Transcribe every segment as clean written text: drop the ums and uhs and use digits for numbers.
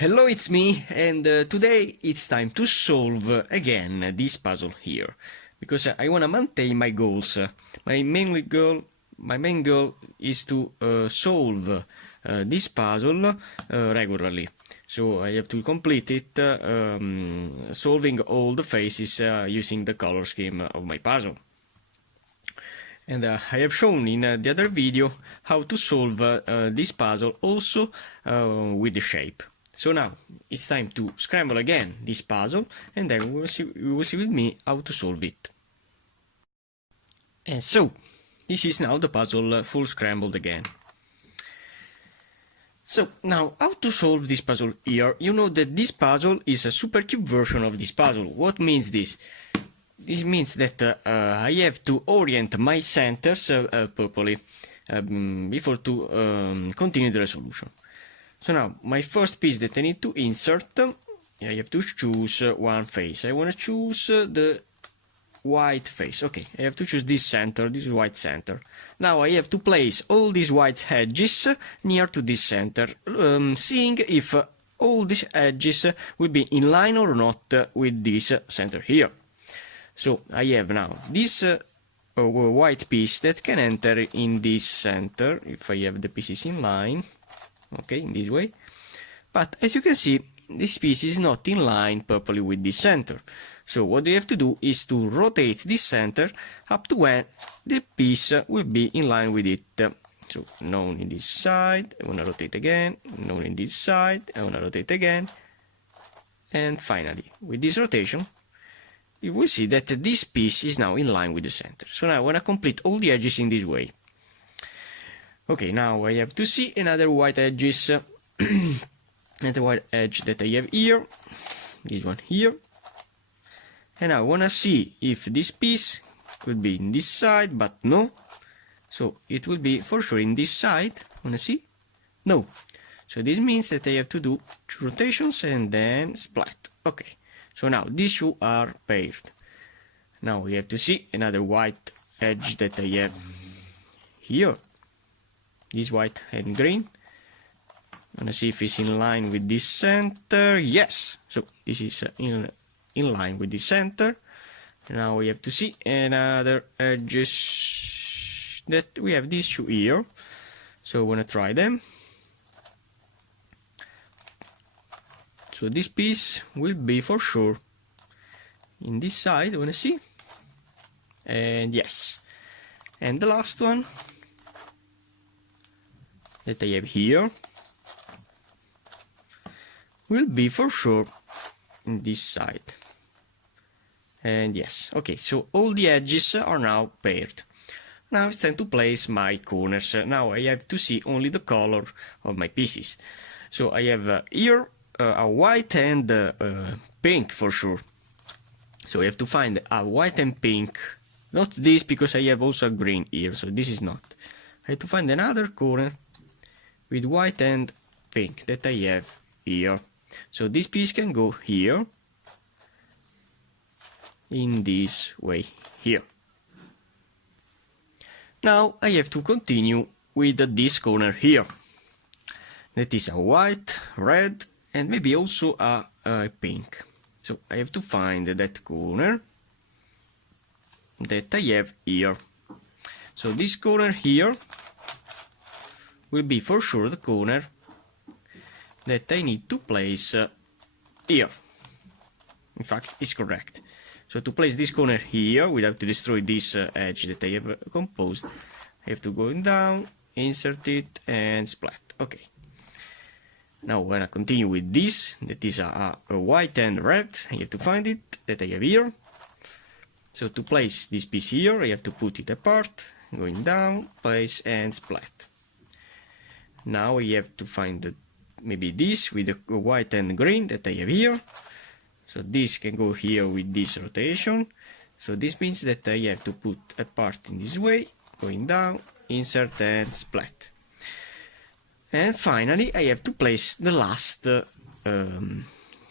Hello, it's me, and today it's time to solve again this puzzle here, because I want to maintain my goals. My main goal is to solve this puzzle regularly. So I have to complete it solving all the phases using the color scheme of my puzzle. And I have shown in the other video how to solve this puzzle also with the shape. So now it's time to scramble again this puzzle, and then you will see with me how to solve it. And so this is now the puzzle full scrambled again. So now how to solve this puzzle here? You know that this puzzle is a supercube version of this puzzle. What means this? This means that I have to orient my centers properly before to continue the resolution. So now, my first piece that I need to insert, I have to choose one face. I want to choose the white face. Okay, I have to choose this center, this white center. Now I have to place all these white edges near to this center, seeing if all these edges will be in line or not with this center here. So I have now this white piece that can enter in this center if I have the pieces in line. Okay, in this way. But as you can see, this piece is not in line properly with this center. So what you have to do is to rotate this center up to when the piece will be in line with it. So known in this side, I want to rotate again, known in this side, I want to rotate again. And finally, with this rotation, you will see that this piece is now in line with the center. So now I want to complete all the edges in this way. Okay, now I have to see another white edges, another white edge that I have here, this one here, and I want to see if this piece could be in this side, but no, so it will be for sure in this side. Want to see? No, so this means that I have to do 2 rotations and then splat. Okay, so now these two are paired. Now we have to see another white edge that I have here. This white and green. I'm gonna see if it's in line with this center. Yes, so this is in line with the center. Now we have to see another edges that we have these two here. So I wanna try them. So this piece will be for sure in this side. I wanna see, and yes, and the last one that I have here will be for sure in this side. And yes, okay, so all the edges are now paired. Now it's time to place my corners. Now I have to see only the color of my pieces. So I have here a white and pink for sure. So I have to find a white and pink. Not this, because I have also a green here, so this is not. I have to find another corner with white and pink that I have here. So this piece can go here, in this way here. Now I have to continue with this corner here. That is a white, red, and maybe also a pink. So I have to find that corner that I have here. So this corner here will be for sure the corner that I need to place here. In fact, it's correct. So to place this corner here, without to destroy this edge that I have composed, I have to go down, insert it, and splat. Okay. Now when I continue with this, that is a white and red, I have to find it, that I have here. So to place this piece here, I have to put it apart, going down, place, and splat. Now I have to find maybe this with the white and green that I have here. So this can go here with this rotation. So this means that I have to put a part in this way, going down, insert, and splat. And finally I have to place the last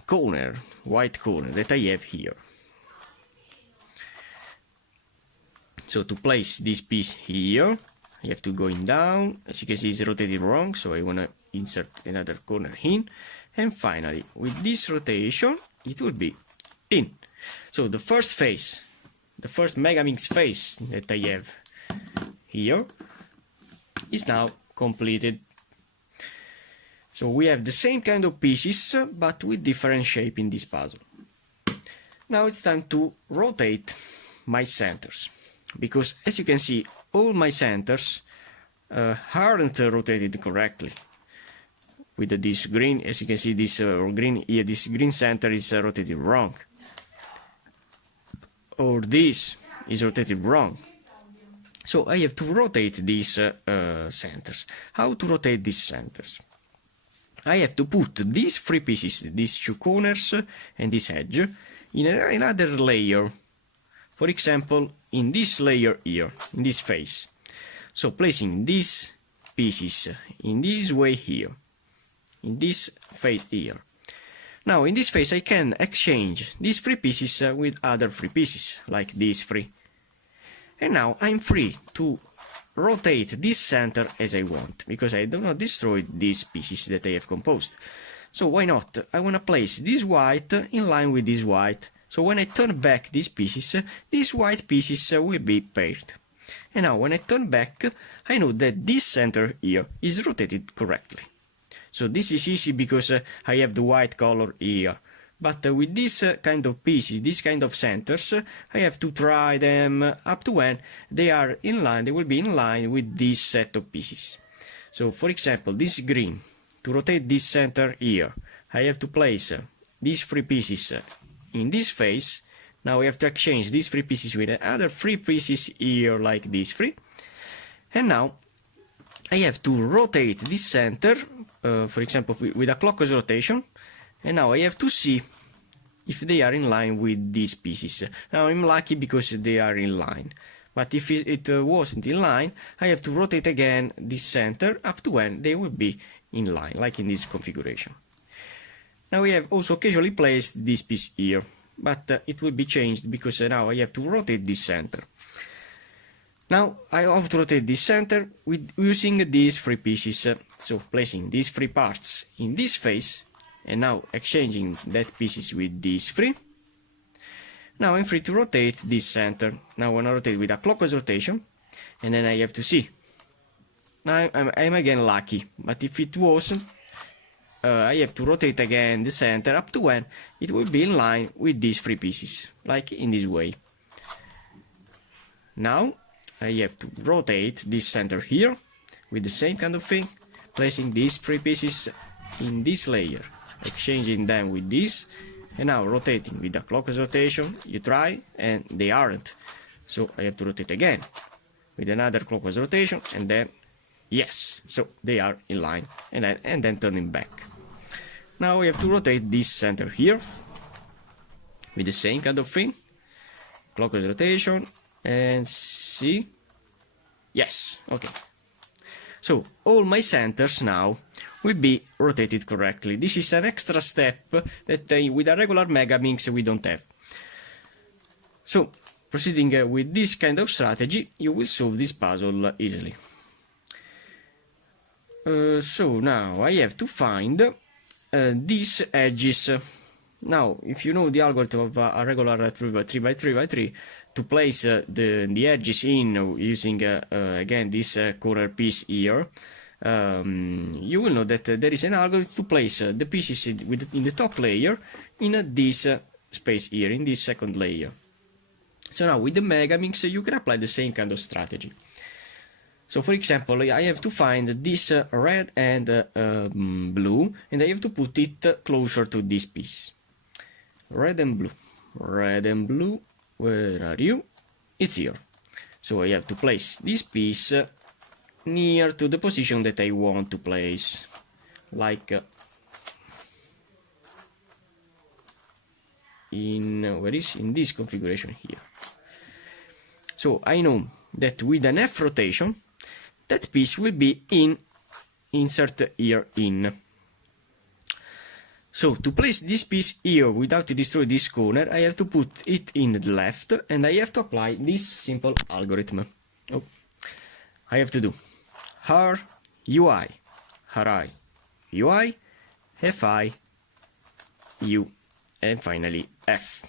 corner, white corner that I have here. So to place this piece here, I have to going down. As you can see, it's rotated wrong, so I want to insert another corner in, and finally with this rotation it will be in. So the first phase, the first Megaminx phase that I have here is now completed. So we have the same kind of pieces but with different shape in this puzzle. Now it's time to rotate my centers, because as you can see all my centers aren't rotated correctly. With this green, as you can see, this green here, this green center is rotated wrong, or this is rotated wrong. So I have to rotate these centers. How to rotate these centers? I have to put these three pieces, these two corners and this edge, in another layer. For example, in this layer here, in this face. So placing these pieces in this way here, in this face here. Now in this face I can exchange these three pieces with other three pieces, like these three. And now I'm free to rotate this center as I want, because I do not destroy these pieces that I have composed. So why not? I want to place this white in line with this white. So when I turn back these pieces, these white pieces will be paired. And now when I turn back, I know that this center here is rotated correctly. So this is easy because I have the white color here. But with this kind of pieces, this kind of centers, I have to try them up to when they are in line, they will be in line with this set of pieces. So for example, this green, to rotate this center here, I have to place these three pieces in this face. Now we have to exchange these three pieces with the other three pieces here, like these three. And now I have to rotate this center, for example, with a clockwise rotation. And now I have to see if they are in line with these pieces. Now I'm lucky because they are in line. But if it wasn't in line, I have to rotate again this center up to when they will be in line, like in this configuration. Now we have also casually placed this piece here, but it will be changed because now I have to rotate this center. Now I have to rotate this center with using these three pieces. So placing these three parts in this face, and now exchanging that pieces with these three. Now I'm free to rotate this center. Now I want to rotate with a clockwise rotation, and then I have to see. Now I'm again lucky, but if it wasn't, I have to rotate again the center up to when it will be in line with these three pieces, like in this way. Now I have to rotate this center here with the same kind of thing, placing these three pieces in this layer, exchanging them with this, and now rotating with the clockwise rotation. You try and they aren't, so I have to rotate again with another clockwise rotation, and then yes, so they are in line, and then turning back. Now we have to rotate this center here with the same kind of thing, clockwise rotation, and see, yes, okay. So all my centers now will be rotated correctly. This is an extra step that with a regular Megaminx we don't have. So proceeding with this kind of strategy, you will solve this puzzle easily. So now I have to find these edges. Now, if you know the algorithm of a regular 3x3x3, to place the edges in using again this corner piece here, you will know that there is an algorithm to place the pieces in the top layer in this space here, in this second layer. So now with the Megaminx you can apply the same kind of strategy. So for example, I have to find this red and blue, and I have to put it closer to this piece. Red and blue, where are you? It's here. So I have to place this piece near to the position that I want to place, like in this configuration here. So I know that with an F rotation, that piece will be insert here in. So to place this piece here without to destroy this corner, I have to put it in the left, and I have to apply this simple algorithm. Oh, I have to do har UI, Fi, U, and finally F.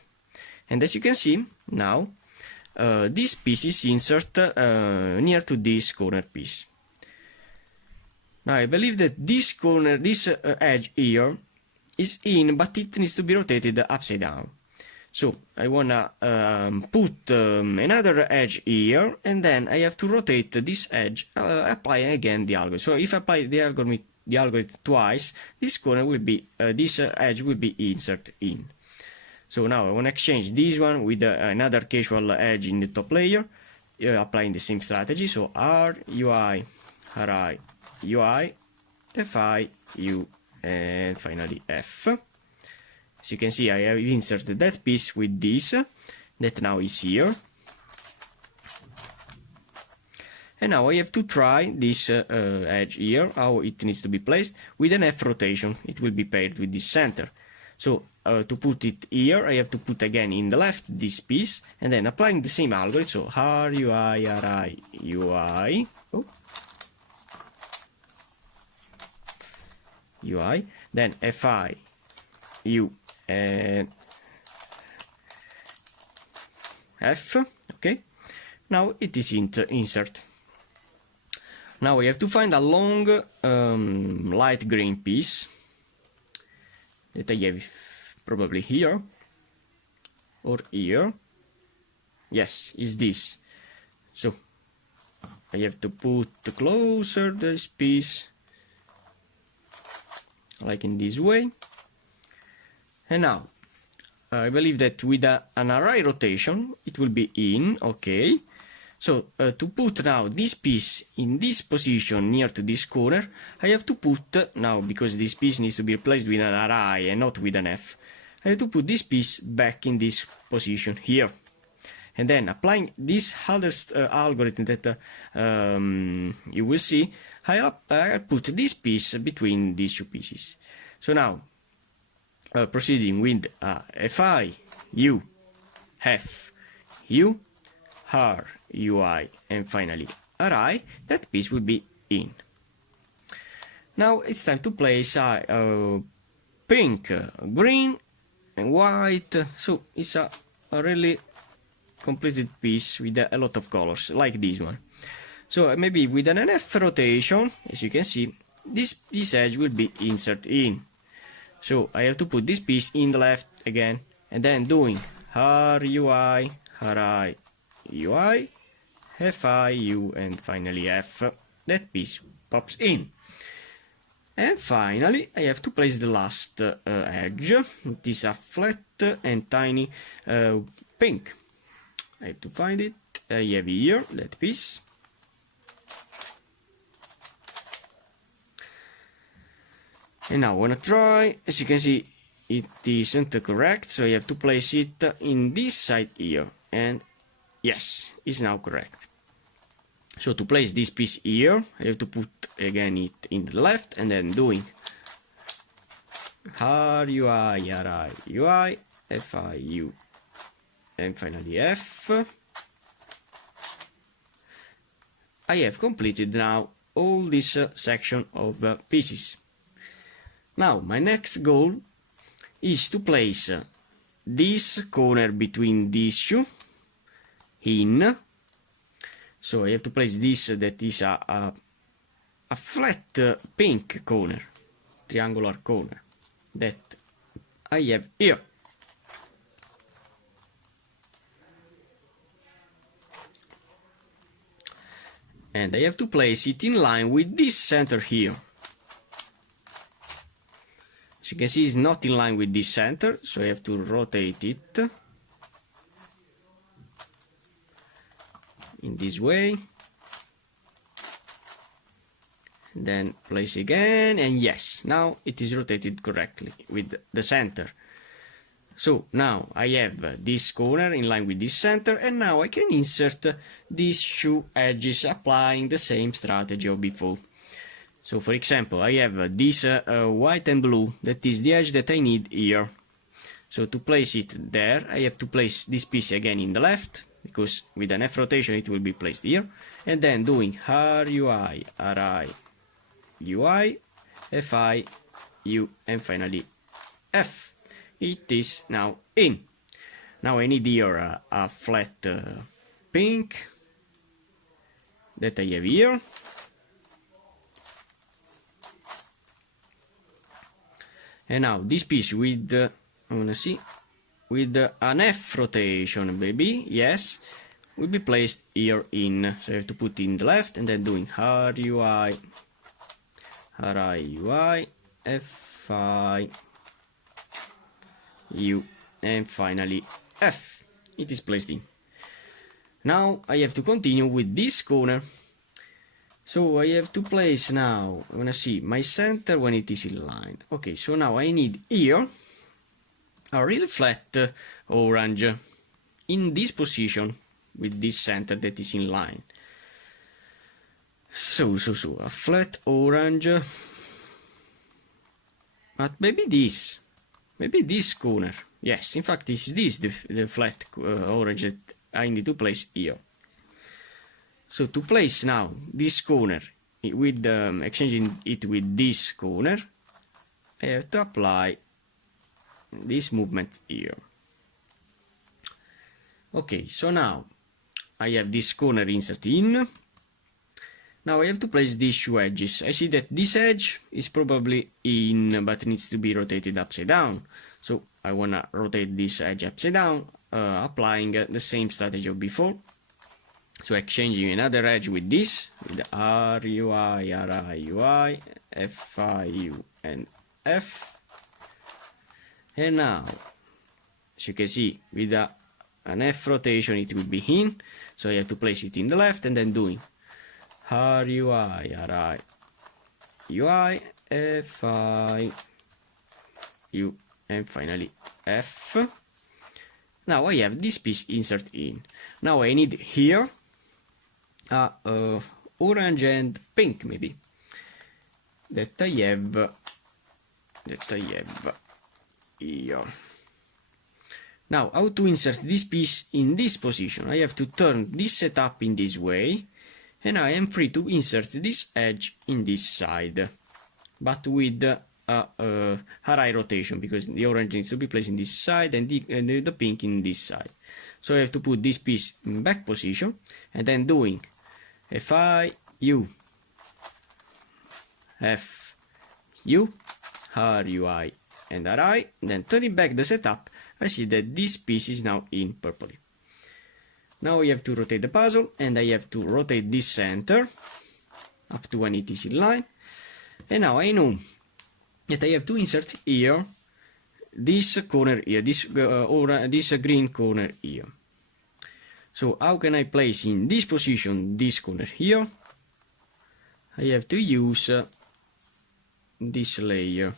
And as you can see now, this piece is inserted near to this corner piece. Now I believe that this corner, this edge here is in, but it needs to be rotated upside down. So I wanna put another edge here, and then I have to rotate this edge, applying again the algorithm. So if I apply the algorithm twice, this corner will be, this edge will be inserted in. So now I want to exchange this one with another casual edge in the top layer, applying the same strategy. So R, UI, RI, UI, Fi, U, and finally F. As you can see, I have inserted that piece with this, that now is here. And now I have to try this edge here, how it needs to be placed. With an F rotation, it will be paired with this center. So to put it here, I have to put again in the left this piece, and then applying the same algorithm, so R, UI, RI, UI, UI, then Fi, U, and F. Okay, now it is insert. Now we have to find a long light green piece that I have probably here or here. Yes, is this. So I have to put closer this piece, like in this way. And now I believe that with an array rotation it will be in. Okay, so to put now this piece in this position near to this corner, I have to put now, because this piece needs to be replaced with an array and not with an F, I have to put this piece back in this position here. And then applying this other algorithm that you will see, I put this piece between these two pieces. So now proceeding with Fi, U, F, U, R, UI, and finally RI, that piece will be in. Now it's time to place pink, green, and white. So it's a really completed piece with a lot of colors, like this one. So maybe with an F rotation, as you can see, this edge will be inserted in. So I have to put this piece in the left again, and then doing R, UI, RI, UI, Fi, U, and finally F. That piece pops in. And finally I have to place the last edge. It is a flat and tiny pink. I have to find it. I have here that piece. And now I want to try. As you can see, it isn't correct, so I have to place it in this side here. And yes, it's now correct. So to place this piece here, I have to put again it in the left, and then doing R, UI, RI, UI, Fi, U, and finally F. I have completed now all this section of pieces. Now my next goal is to place this corner between these two in. So I have to place this, that is a flat pink corner, triangular corner, that I have here. And I have to place it in line with this center here. As you can see, it's not in line with this center, so I have to rotate it in this way. Then place again, and yes, now it is rotated correctly with the center. So now I have this corner in line with this center, and now I can insert these two edges applying the same strategy of before. So for example, I have this white and blue, that is the edge that I need here. So to place it there, I have to place this piece again in the left, because with an F rotation it will be placed here, and then doing R, UI, RI, UI, Fi, U, and finally F. It is now in. Now I need here a flat pink that I have here. And now this piece with, I wanna see, with an F rotation, baby, yes, will be placed here in. So I have to put in the left and then doing R, U, I, F, I, U, and finally F. It is placed in. Now I have to continue with this corner. So I have to place now, I wanna see my center when it is in line. Okay, so now I need here a really flat orange in this position with this center that is in line. So a flat orange, but maybe this corner. Yes, in fact this is the flat orange that I need to place here. So to place now this corner with exchanging it with this corner, I have to apply this movement here. Okay, so now I have this corner insert in. Now I have to place these two edges. I see that this edge is probably in, but needs to be rotated upside down. So I wanna rotate this edge upside down, applying the same strategy of before. So exchanging another edge with this, with R, U, I, R, I, U, I, F, I, U, and F. And now, as you can see, with an F rotation it will be in, so I have to place it in the left and then doing R, U, I, R, I, U, I, F, I, U, and finally F. Now I have this piece insert in. Now I need here orange and pink maybe that I have here. Now how to insert this piece in this position? I have to turn this setup in this way, and I am free to insert this edge in this side, but with a right rotation, because the orange needs to be placed in this side and the pink in this side. So I have to put this piece in back position and then doing F, I, U, F, U, R, U, I, and R, I. Then turning back the setup, I see that this piece is now in purple. Now I have to rotate the puzzle, and I have to rotate this center up to when it is in line. And now I know that I have to insert here this corner here, this green corner here. So how can I place in this position this corner here? I have to use this layer,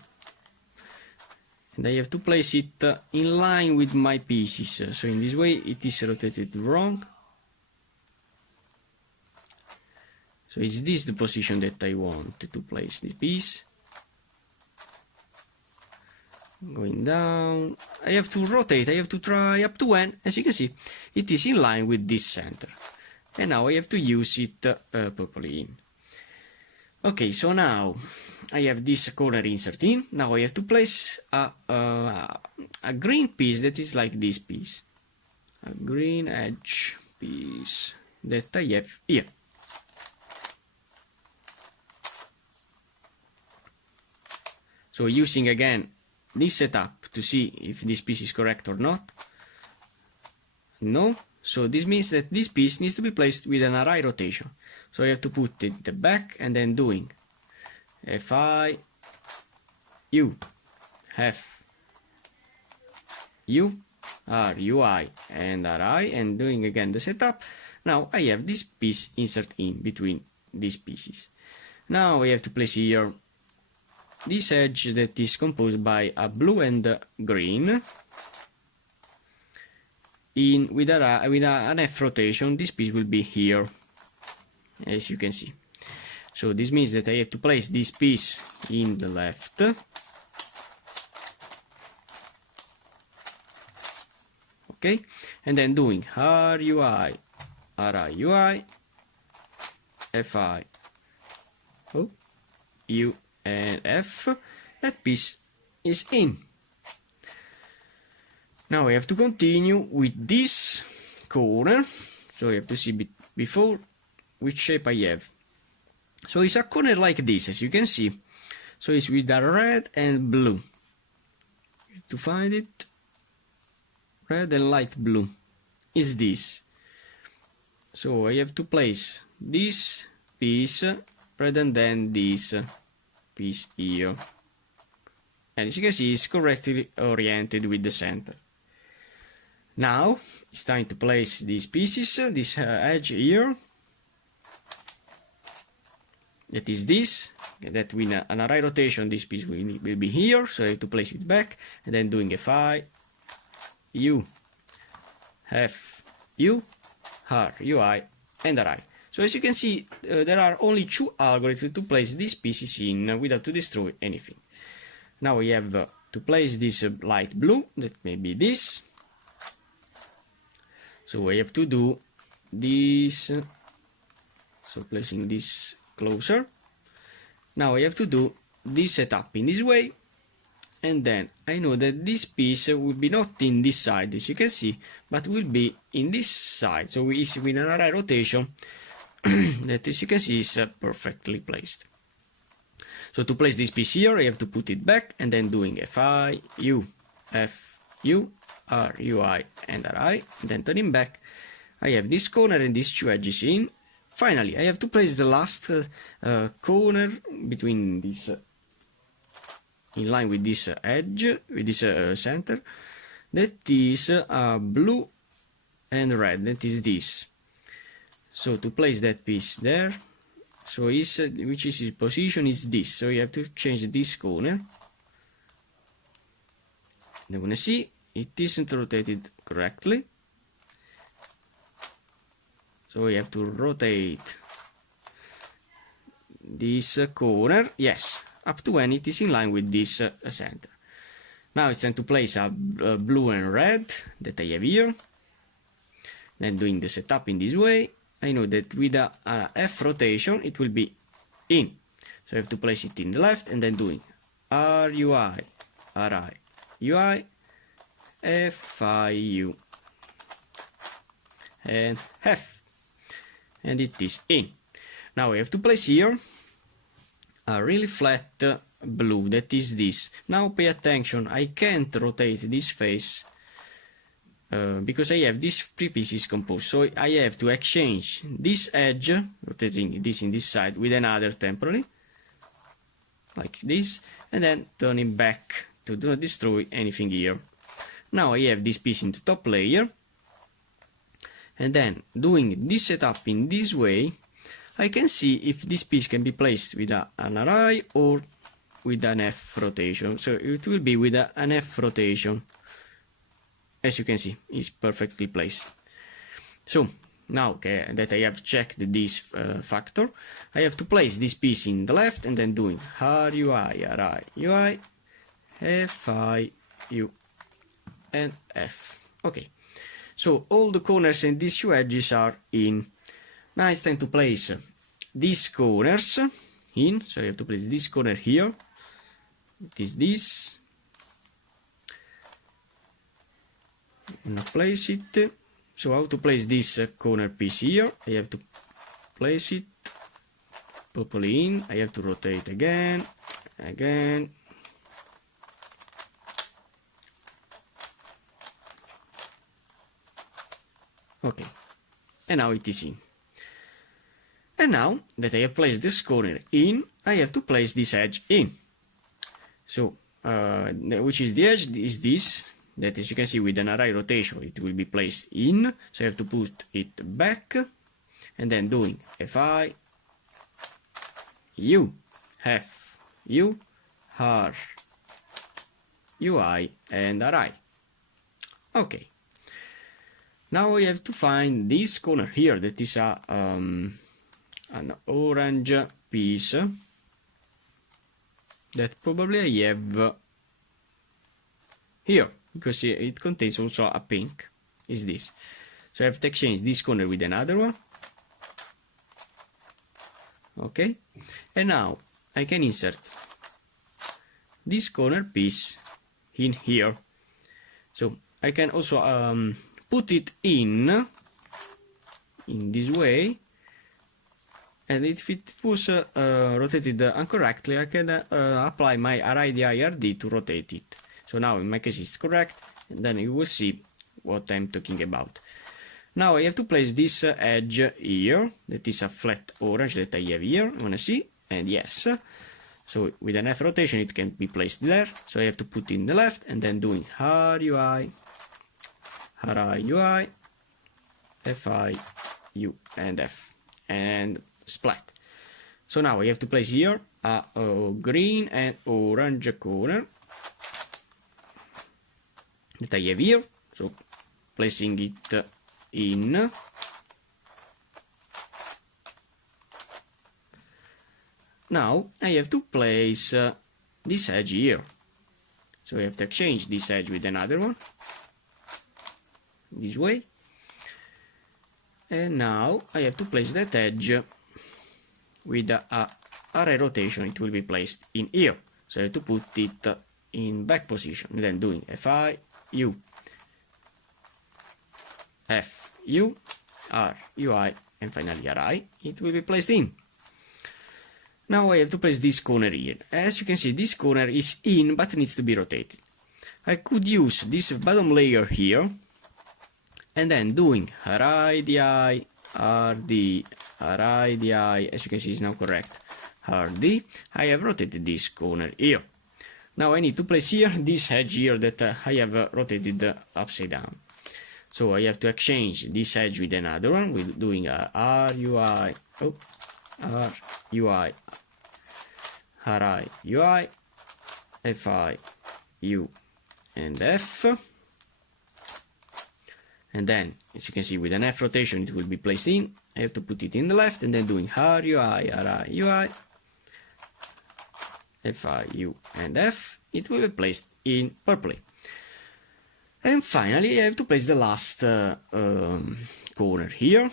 and I have to place it in line with my pieces. So in this way it is rotated wrong. So is this the position that I want to place the piece? Going down, I have to rotate, I have to try up to N. As you can see, it is in line with this center. And now I have to use it purpley in. Okay, so now I have this corner insert in. Now I have to place a green piece that is like this piece. A green edge piece that I have here. So using again this setup to see if this piece is correct or not. No. So this means that this piece needs to be placed with an array rotation. So I have to put it the back and then doing F, I, U, F, U, R, U, I, and R, I, and doing again the setup. Now I have this piece insert in between these pieces. Now I have to place here this edge that is composed by a blue and green. With an F rotation, this piece will be here, as you can see. So this means that I have to place this piece in the left. Okay, and then doing R, U, I, R, I, U, I, F, I, U, and F, that piece is in. Now I have to continue with this corner, so I have to see before which shape I have. So it's a corner like this, as you can see. So it's with a red and blue. You have to find it. Red and light blue is this. So I have to place this piece rather than this piece here. And as you can see, it's correctly oriented with the center. Now it's time to place these pieces, this edge here. That is this. That with an array rotation, this piece will be here. So I have to place it back, and then doing a phi, U, F, U, R, UI, and array. So as you can see, there are only two algorithms to place these pieces in without to destroy anything. Now we have to place this light blue, that may be this. So I have to do this, so placing this closer. Now I have to do this setup in this way, and then I know that this piece will be not in this side, as you can see, but will be in this side. So it's with an array rotation that, as you can see, is perfectly placed. So to place this piece here, I have to put it back, and then doing a phi, U, F, U, R, UI, and array, then turning back, I have this corner and these two edges in. Finally, I have to place the last corner between this, in line with this edge, with this center, that is blue and red, that is this. So to place that piece there, so which is its position is this, so you have to change this corner. You're gonna see it isn't rotated correctly. So we have to rotate this corner, yes, up to when it is in line with this center. Now it's time to place a blue and red that I have here. Then doing the setup in this way, I know that with a F rotation it will be in. So I have to place it in the left, and then doing RUI, RI, UI, FIU, and F. And it is in. Now we have to place here a really flat blue, that is this. Now pay attention, I can't rotate this face because I have these three pieces composed. So I have to exchange this edge, rotating this in this side, with another temporarily, like this, and then turning back to do not destroy anything here. Now I have this piece in the top layer, and then doing this setup in this way, I can see if this piece can be placed with an array or with an F rotation. So it will be with an F rotation. As you can see, it's perfectly placed. So now that I have checked this factor, I have to place this piece in the left, and then doing RUI, RI, UI, FI, U, and F. Okay. So all the corners and these two edges are in. Now it's time to place these corners in. So I have to place this corner here. It is this. I'm gonna place it. So how to place this corner piece here? I have to place it properly in. I have to rotate again. Okay, and now it is in. And now that I have placed this corner in, I have to place this edge in. So, which is the edge is this, that as you can see with an array rotation, it will be placed in. So I have to put it back, and then doing FI, U, F, U, R, UI, and array. Okay. Now I have to find this corner here, that is an orange piece that probably I have here, because it contains also a pink, is this. So I have to exchange this corner with another one. Okay, and now I can insert this corner piece in here. So I can also put it in this way, and if it was rotated incorrectly, I can apply my RID to rotate it. So now in my case it's correct, and then you will see what I'm talking about. Now I have to place this edge here, that is a flat orange that I have here, you wanna see? And yes, so with an F rotation it can be placed there, so I have to put in the left, and then doing RUI, RI, UI, FI, U, and F, and splat. So now I have to place here a green and orange corner that I have here, so placing it in. Now I have to place this edge here, so I have to exchange this edge with another one, this way, and now I have to place that edge with a array rotation. It will be placed in here, so I have to put it in back position, and then doing FI, U, F, U, R, UI, and finally RI, it will be placed in. Now I have to place this corner here. As you can see, this corner is in, but needs to be rotated. I could use this bottom layer here, and then doing RIDI, RD, RIDI, as you can see is now correct, RD, I have rotated this corner here. Now I need to place here this edge here that I have rotated upside down. So I have to exchange this edge with another one, with doing RUI, RUI, RI, UI, FI, U, and F. And then, as you can see, with an F rotation, it will be placed in. I have to put it in the left, and then doing RUI, RI, UI, FI, U, and F, it will be placed in purple. And finally, I have to place the last corner here.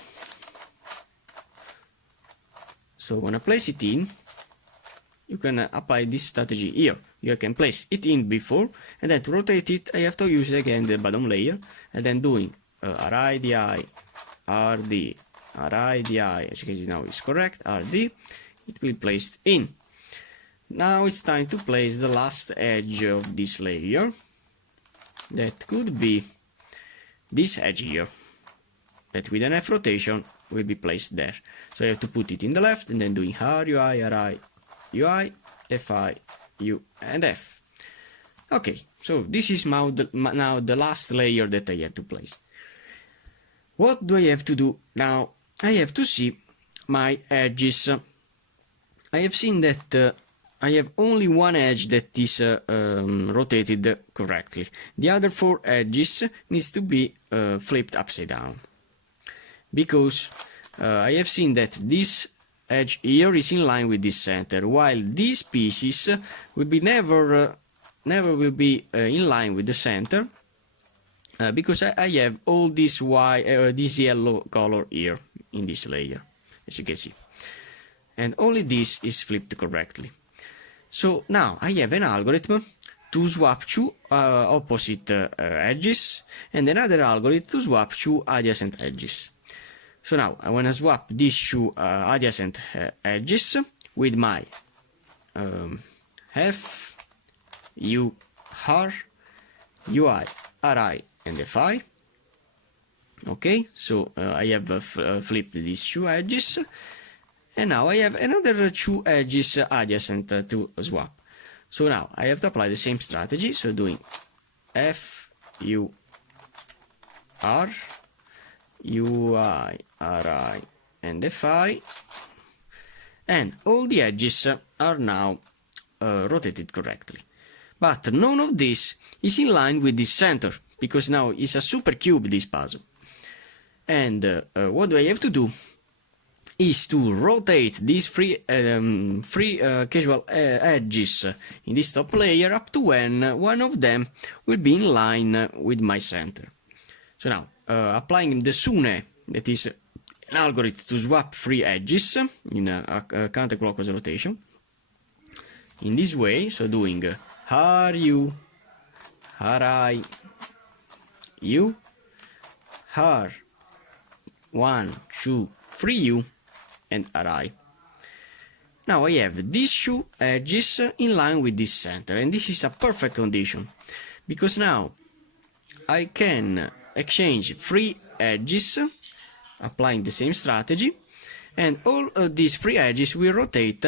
So when I place it in, you can apply this strategy here. You can place it in before, and then to rotate it, I have to use again the bottom layer, and then doing RIDI, RD, RIDI, as you can see now is correct, RD, it will be placed in. Now it's time to place the last edge of this layer. That could be this edge here, that with an F rotation will be placed there. So I have to put it in the left, and then doing RUI, RI, UI, FI, U, and F. Okay, so this is now the last layer that I have to place. What do I have to do now? I have to see my edges. I have seen that I have only one edge that is rotated correctly. The other 4 edges needs to be flipped upside down, because I have seen that this edge here is in line with this center, while these pieces will be never will be in line with the center, because I have all this this yellow color here in this layer, as you can see, and only this is flipped correctly. So now I have an algorithm to swap 2 opposite edges, and another algorithm to swap 2 adjacent edges. So now I want to swap these 2 adjacent edges with my F, U, R, UI, RI, and FI. Okay, so I have flipped these 2 edges, and now I have another 2 edges adjacent to swap. So now I have to apply the same strategy, so doing F, U, R, UI, RI, and FI, and all the edges are now rotated correctly. But none of this is in line with this center, because now it's a super cube, this puzzle. And what do I have to do is to rotate these free casual edges in this top layer up to when one of them will be in line with my center. So now, applying the SUNE, that is an algorithm to swap free edges in a counterclockwise rotation, in this way, so doing R U, R I U, R 1, 2, 3 U, and R I. Now I have these two edges in line with this center, and this is a perfect condition, because now I can exchange 3 edges, applying the same strategy, and all of these 3 edges will rotate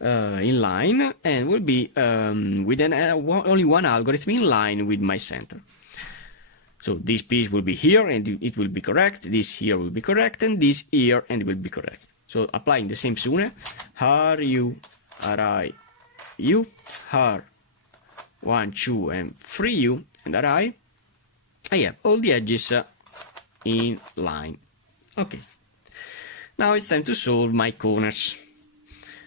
in line and will be with only one algorithm in line with my center. So this piece will be here and it will be correct, this here will be correct, and this here and it will be correct. So applying the same sooner, R U, R I U, R 1, 2, and 3 U, and R I have all the edges in line. Okay. Now it's time to solve my corners.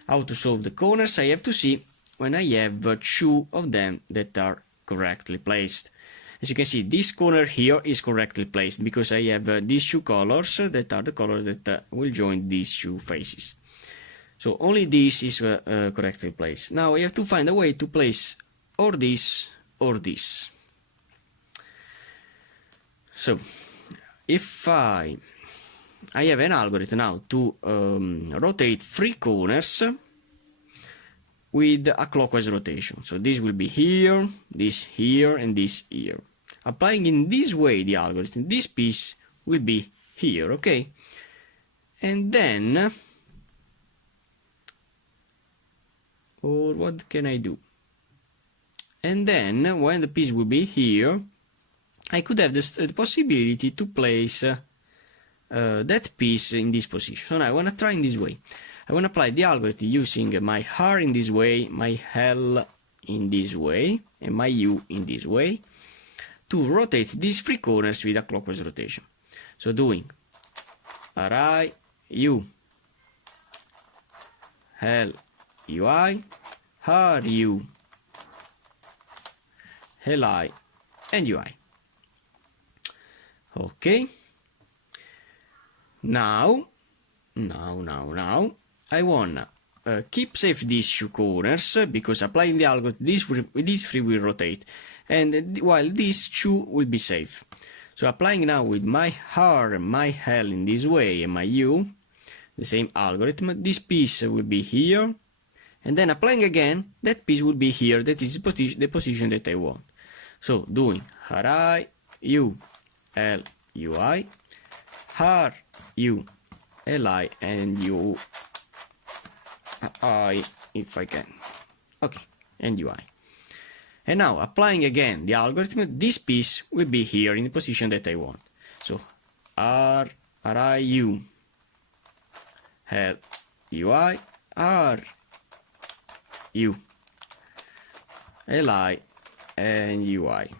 How to solve the corners? I have to see when I have 2 of them that are correctly placed. As you can see, this corner here is correctly placed because I have these 2 colors that are the colors that will join these 2 faces. So only this is correctly placed. Now I have to find a way to place or this or this. So if I have an algorithm now to rotate 3 corners with a clockwise rotation. So this will be here, this here, and this here. Applying in this way the algorithm, this piece will be here, okay? And then, or what can I do? And then, when the piece will be here, I could have the possibility to place that piece in this position. So now I want to try in this way. I want to apply the algorithm using my R in this way, my L in this way, and my U in this way, to rotate these 3 corners with a clockwise rotation. So doing RI, U, L, UI, R, U, Li, and UI. Okay. Now, I wanna keep safe these 2 corners because applying the algorithm, these 3 will rotate, and while these 2 will be safe. So applying now with my R, my L in this way, and my U, the same algorithm, this piece will be here, and then applying again, that piece will be here. That is the position that I want. So doing RI, U, L, UI, R, U, Li, and U, I, if I can. Okay, and UI. And now applying again the algorithm, this piece will be here in the position that I want. So R, I, U, L, UI, R, U, Li, and UI.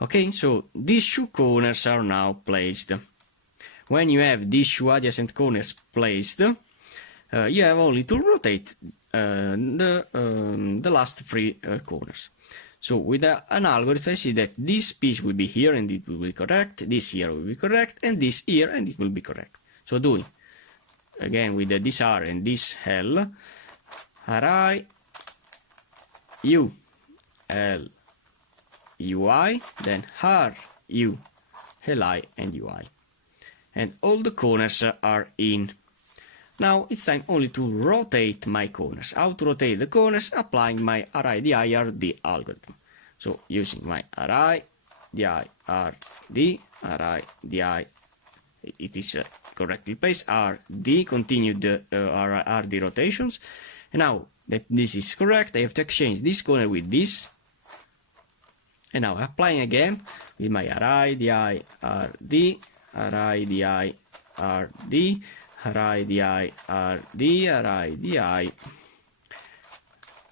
Okay, so these 2 corners are now placed. When you have these 2 adjacent corners placed, you have only to rotate the last 3 corners. So with an algorithm, I see that this piece will be here and it will be correct, this here will be correct, and this here and it will be correct. So doing, again with this R and this L, RI, U, L, UI, then R, U, Li, and UI. And all the corners are in. Now it's time only to rotate my corners. How to rotate the corners? Applying my RI algorithm. So using my RI, it is correctly placed, RD, continued RD rotations. And now that this is correct, I have to exchange this corner with this. And now applying again with my RI, RD,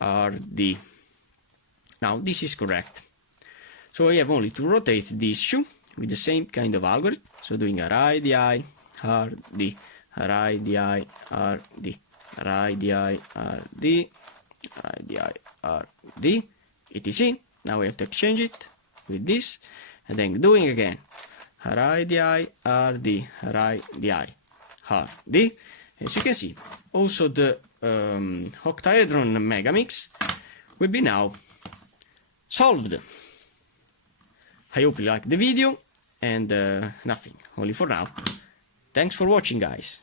RD. Now this is correct. So I have only to rotate these 2 with the same kind of algorithm. So doing RD, RD, it is in. Now we have to exchange it with this, and then doing again RD. As you can see, also the Octahedron Megaminx will be now solved. I hope you liked the video, and nothing, only for now. Thanks for watching, guys.